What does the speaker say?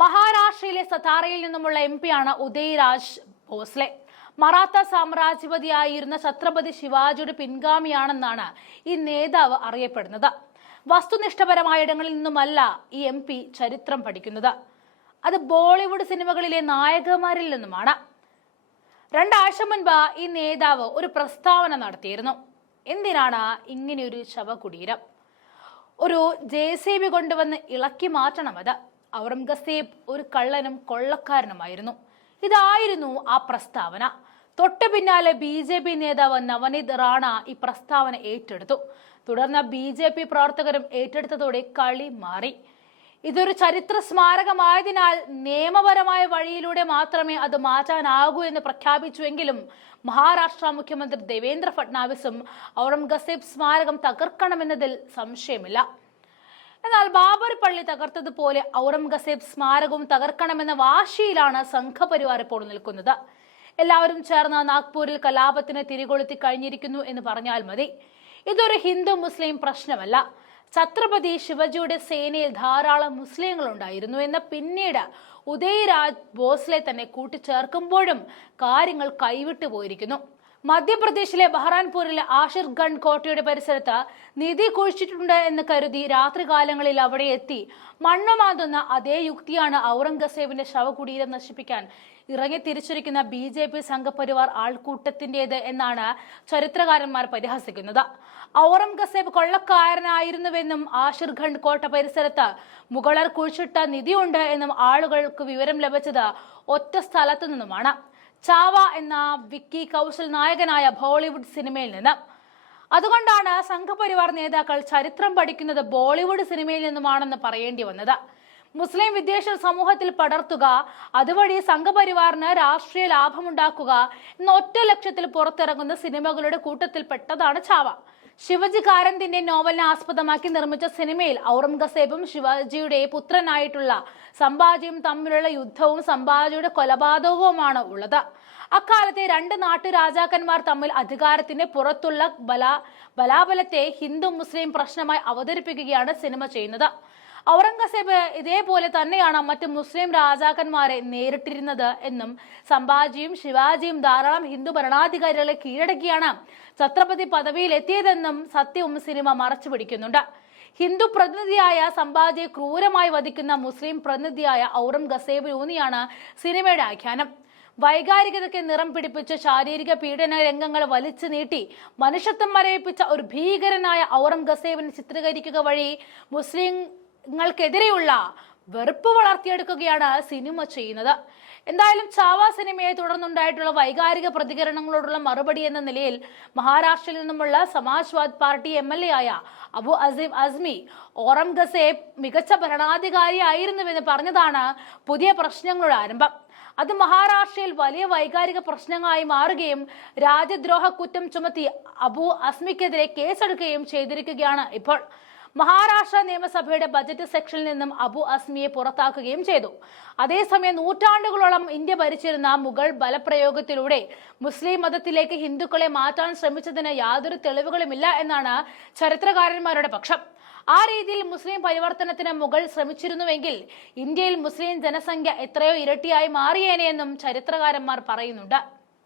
മഹാരാഷ്ട്രയിലെ സതാറയിൽ നിന്നുമുള്ള MP-യാണ് ഉദയരാജ് ഭോസ്ലെ. മറാത്ത സാമ്രാജ്യപതിയായിരുന്ന ഛത്രപതി ശിവാജിയുടെ പിൻഗാമിയാണെന്നാണ് ഈ നേതാവ് അറിയപ്പെടുന്നത്. വസ്തുനിഷ്ഠപരമായ ഇടങ്ങളിൽ നിന്നുമല്ല ഈ MP ചരിത്രം പഠിക്കുന്നത്, അത് ബോളിവുഡ് സിനിമകളിലെ നായകന്മാരിൽ നിന്നുമാണ്. 2 ആഴ്ച മുൻപ് ഈ നേതാവ് ഒരു പ്രസ്താവന നടത്തിയിരുന്നു. എന്തിനാണ് ഇങ്ങനെയൊരു ശവകുടീരം? ഒരു JCB കൊണ്ടുവന്ന് ഇളക്കി മാറ്റണം. അത് ഔറംഗസേബ് ഒരു കള്ളനും കൊള്ളക്കാരനുമായിരുന്നു. ഇതായിരുന്നു ആ പ്രസ്താവന. തൊട്ടു പിന്നാലെ BJP നേതാവ് നവനീത് റാണ ഈ പ്രസ്താവന ഏറ്റെടുത്തു. തുടർന്ന് BJP പ്രവർത്തകരും ഏറ്റെടുത്തതോടെ കളി മാറി. ഇതൊരു ചരിത്ര സ്മാരകമായതിനാൽ നിയമപരമായ വഴിയിലൂടെ മാത്രമേ അത് മാറ്റാനാകൂ എന്ന് പ്രഖ്യാപിച്ചുവെങ്കിലും മഹാരാഷ്ട്ര മുഖ്യമന്ത്രി ദേവേന്ദ്ര ഫട്നാവിസും ഔറംഗസേബ് സ്മാരകം തകർക്കണമെന്നതിൽ സംശയമില്ല. എന്നാൽ ബാബർ പള്ളി തകർത്തതുപോലെ ഔറംഗസേബ് സ്മാരകവും തകർക്കണമെന്ന വാശിയിലാണ് സംഘപരിവാർ ഇപ്പോൾ നിൽക്കുന്നത്. എല്ലാവരും ചേർന്ന് നാഗ്പൂരിൽ കലാപത്തിന് തിരികൊളുത്തി കഴിഞ്ഞിരിക്കുന്നു എന്ന് പറഞ്ഞാൽ മതി. ഇതൊരു ഹിന്ദു മുസ്ലിം പ്രശ്നമല്ല. ഛത്രപതി ശിവജിയുടെ സേനയിൽ ധാരാളം മുസ്ലിങ്ങൾ ഉണ്ടായിരുന്നു എന്ന് പിന്നീട് ഉദയരാജ് ഭോസ്ലെ തന്നെ കൂട്ടിച്ചേർക്കുമ്പോഴും കാര്യങ്ങൾ കൈവിട്ടു പോയിരിക്കുന്നു. മധ്യപ്രദേശിലെ ബഹ്റാൻപൂരിലെ ആഷിർഗഡ് കോട്ടയുടെ പരിസരത്ത് നിധി കുഴിച്ചിട്ടുണ്ട് എന്ന് കരുതി രാത്രികാലങ്ങളിൽ അവിടെ എത്തി മണ്ണുമാന്തുന്ന അതേ യുക്തിയാണ് ഔറംഗസേബിന്റെ ശവകുടീരം നശിപ്പിക്കാൻ ഇറങ്ങി തിരിച്ചിരിക്കുന്ന BJP സംഘപരിവാർ ആൾക്കൂട്ടത്തിന്റേത് എന്നാണ് ചരിത്രകാരന്മാർ പരിഹസിക്കുന്നത്. ഔറംഗസേബ് കൊള്ളക്കാരനായിരുന്നുവെന്നും ആഷിർഗഡ് കോട്ട പരിസരത്ത് മുഗളർ കുഴിച്ചിട്ട നിധിയുണ്ട് എന്നും ആളുകൾക്ക് വിവരം ലഭിച്ചത് ഒറ്റ സ്ഥലത്തു നിന്നുമാണ്, ചാവ എന്ന വിക്കി കൗശൽ നായകനായ ബോളിവുഡ് സിനിമയിൽ നിന്ന്. അതുകൊണ്ടാണ് സംഘപരിവാർ നേതാക്കൾ ചരിത്രം പഠിക്കുന്നത് ബോളിവുഡ് സിനിമയിൽ നിന്നുമാണെന്ന് പറയേണ്ടി വന്നത്. മുസ്ലിം വിദ്വേഷ സമൂഹത്തിൽ പടർത്തുക, അതുവഴി സംഘപരിവാറിന് രാഷ്ട്രീയ ലാഭമുണ്ടാക്കുക എന്ന ഒറ്റ ലക്ഷ്യത്തിൽ പുറത്തിറങ്ങുന്ന സിനിമകളുടെ കൂട്ടത്തിൽ പെട്ടതാണ് ചാവ. ശിവജി കാരന്തിന്റെ നോവലിനെ ആസ്പദമാക്കി നിർമ്മിച്ച സിനിമയിൽ ഔറംഗസേബും ശിവാജിയുടെ പുത്രനായിട്ടുള്ള സംഭാജിയും തമ്മിലുള്ള യുദ്ധവും സംഭാജിയുടെ കൊലപാതകവുമാണ് ഉള്ളത്. അക്കാലത്തെ 2 നാട്ടുരാജാക്കന്മാർ തമ്മിൽ അധികാരത്തിന്റെ പുറത്തുള്ള ബലാബലത്തെ ഹിന്ദു മുസ്ലിം പ്രശ്നമായി അവതരിപ്പിക്കുകയാണ് സിനിമ ചെയ്യുന്നത്. ഔറംഗസേബ് ഇതേപോലെ തന്നെയാണ് മറ്റ് മുസ്ലിം രാജാക്കന്മാരെ നേരിട്ടിരുന്നത് എന്നും സംഭാജിയും ശിവാജിയും ധാരാളം ഹിന്ദു ഭരണാധികാരികളെ കീഴടക്കിയാണ് ഛത്രപതി പദവിയിൽ എത്തിയതെന്നും സത്യവും സിനിമ മറച്ചു പിടിക്കുന്നുണ്ട്. ഹിന്ദു പ്രതിനിധിയായ സംഭാജിയെ ക്രൂരമായി വധിക്കുന്ന മുസ്ലിം പ്രതിനിധിയായ ഔറംഗസേബിലൂന്നിയാണ് സിനിമയുടെ ആഖ്യാനം. വൈകാരികതയ്ക്ക് നിറം പിടിപ്പിച്ച് ശാരീരിക പീഡന രംഗങ്ങൾ വലിച്ചു നീട്ടി മനുഷ്യത്വം മരവിപ്പിച്ച ഒരു ഭീകരനായ ഔറംഗസേബിനെ ചിത്രീകരിക്കുക വഴി മുസ്ലിങ്ങൾക്കെതിരെയുള്ള വെറുപ്പ് വളർത്തിയെടുക്കുകയാണ് സിനിമ ചെയ്യുന്നത്. എന്തായാലും ചാവ സിനിമയെ തുടർന്നുണ്ടായിട്ടുള്ള വൈകാരിക പ്രതികരണങ്ങളോടുള്ള മറുപടി എന്ന നിലയിൽ മഹാരാഷ്ട്രയിൽ നിന്നുമുള്ള സമാജ്വാദ് പാർട്ടി MLA ആയ അബു അസ്മി ഔറംഗസേബ് മികച്ച ഭരണാധികാരിയായിരുന്നുവെന്ന് പറഞ്ഞതാണ് പുതിയ പ്രശ്നങ്ങളുടെ ആരംഭം. അത് മഹാരാഷ്ട്രയിൽ വലിയ വൈകാരിക പ്രശ്നങ്ങളായി മാറുകയും രാജ്യദ്രോഹ കുറ്റം ചുമത്തി അബു അസ്മിക്കെതിരെ കേസെടുക്കുകയും ചെയ്തിരിക്കുകയാണ് ഇപ്പോൾ. മഹാരാഷ്ട്ര നിയമസഭയുടെ ബജറ്റ് സെക്ഷനിൽ നിന്നും അബു അസ്മിയെ പുറത്താക്കുകയും ചെയ്തു. അതേസമയം നൂറ്റാണ്ടുകളോളം ഇന്ത്യ ഭരിച്ചിരുന്ന മുഗൾ ബലപ്രയോഗത്തിലൂടെ മുസ്ലിം മതത്തിലേക്ക് ഹിന്ദുക്കളെ മാറ്റാൻ ശ്രമിച്ചതിന് യാതൊരു തെളിവുകളുമില്ല എന്നാണ് ചരിത്രകാരന്മാരുടെ പക്ഷം. ആ രീതിയിൽ മുസ്ലിം പരിവർത്തനത്തിന് മുഗൾ ശ്രമിച്ചിരുന്നുവെങ്കിൽ ഇന്ത്യയിൽ മുസ്ലിം ജനസംഖ്യ എത്രയോ ഇരട്ടിയായി മാറിയേനെയെന്നും ചരിത്രകാരന്മാർ പറയുന്നുണ്ട്.